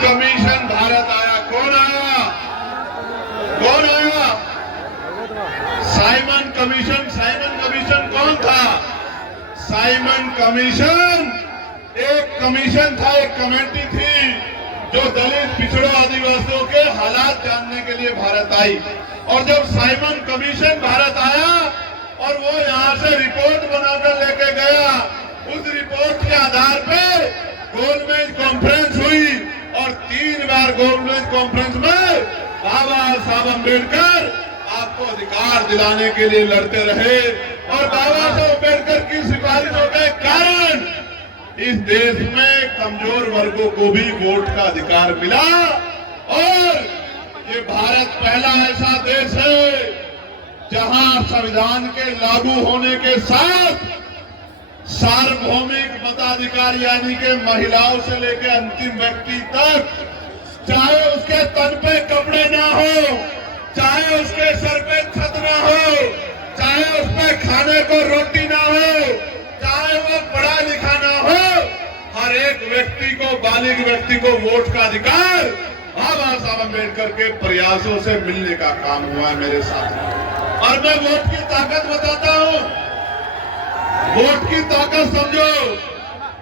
Commission Bharat आया। कौन आया? कौन आया? Simon commission. साइमन कमीशन कौन था? साइमन कमीशन एक कमीशन था, एक कमेटी थी जो दलित पिछड़ों आदिवासियों के हालात जानने के लिए भारत आई। और जब साइमन कमीशन भारत आया और वो यहाँ से रिपोर्ट बनाकर लेके गया, उस रिपोर्ट के आधार पे गोलमेज कॉन्फ्रेंस हुई और 3 बार गोलमेज कॉन्फ्रेंस में बाबा साहब अम्बेडकर आपको अधिकार दिलाने के लिए लड़ते रहे। और बाबा साहब अम्बेडकर की सिफारिशों के कारण इस देश में कमजोर वर्गों को भी वोट का अधिकार मिला। और ये भारत पहला ऐसा देश है जहां संविधान के लागू होने के साथ सार्वभौमिक मताधिकार यानी कि महिलाओं से लेकर अंतिम व्यक्ति तक, चाहे उसके तन पे कपड़े ना हो, चाहे उसके सर पे छत ना हो, चाहे उस पे खाने को रोटी ना हो, चाहे वो पढ़ा लिखा ना हो, हर एक व्यक्ति को, बालिग व्यक्ति को वोट का अधिकार बाबा साहब अम्बेडकर के प्रयासों से मिलने का काम हुआ है मेरे साथ। और मैं वोट की ताकत बताता हूं। वोट की ताकत समझो।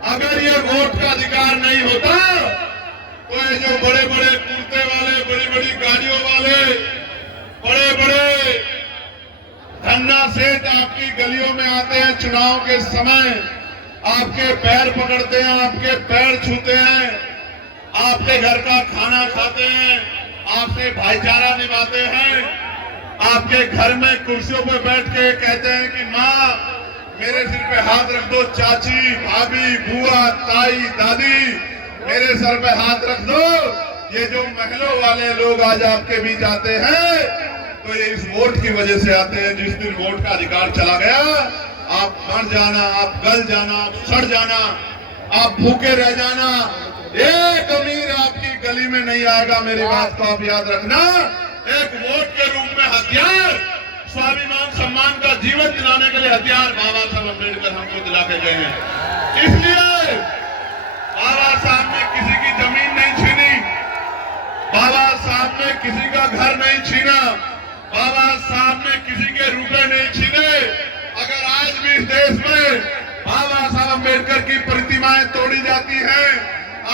अगर ये वोट का अधिकार नहीं होता तो ये जो बड़े बड़े कुर्ते वाले, बड़ी बड़ी गाड़ियों वाले, बड़े बड़े धन्ना सेठ आपकी गलियों में आते हैं, चुनाव के समय आपके पैर पकड़ते हैं, आपके पैर छूते हैं, आपके घर का खाना खाते हैं, आपसे भाईचारा निभाते हैं, आपके घर में कुर्सियों पर बैठ के कहते हैं कि माँ मेरे सिर पे हाथ रख दो, चाची, भाभी, बुआ, ताई, दादी मेरे सर पे हाथ रख दो। ये जो महलों वाले लोग आज आपके बीच आते हैं तो ये इस वोट की वजह से आते हैं। जिस दिन वोट का अधिकार चला गया, आप मर जाना, आप गल जाना, आप सड़ जाना, आप भूखे रह जाना, एक अमीर आपकी गली में नहीं आएगा। मेरी बात को आप याद रखना। एक वोट के रूप में हथियार, स्वाभिमान सम्मान का जीवन दिलाने के लिए हथियार बाबा साहब अम्बेडकर हमको दिला के गए हैं। इसलिए बाबा साहब ने किसी की जमीन नहीं छीनी, बाबा साहब ने किसी का घर नहीं छीना, बाबा साहब ने किसी के रुपए नहीं छीने। अगर आज भी इस देश में बाबा साहब अम्बेडकर की प्रतिमाएं तोड़ी जाती हैं,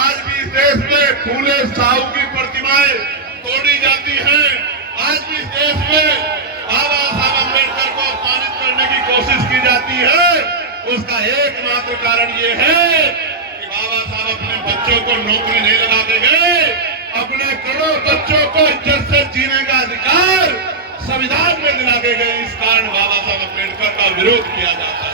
आज भी इस देश में फूले साहू की प्रतिमाएं तोड़ी जाती हैं, आज भी इस देश में बाबा साहब अम्बेडकर को अपमानित करने की कोशिश की जाती है, उसका एकमात्र कारण ये है कि बाबा साहब अपने बच्चों को नौकरी नहीं लगा के गए, अपने करोड़ों बच्चों को इज्जत से जीने का अधिकार संविधान में दिला के गए। इस कारण बाबा साहब अम्बेडकर का विरोध किया जाता है।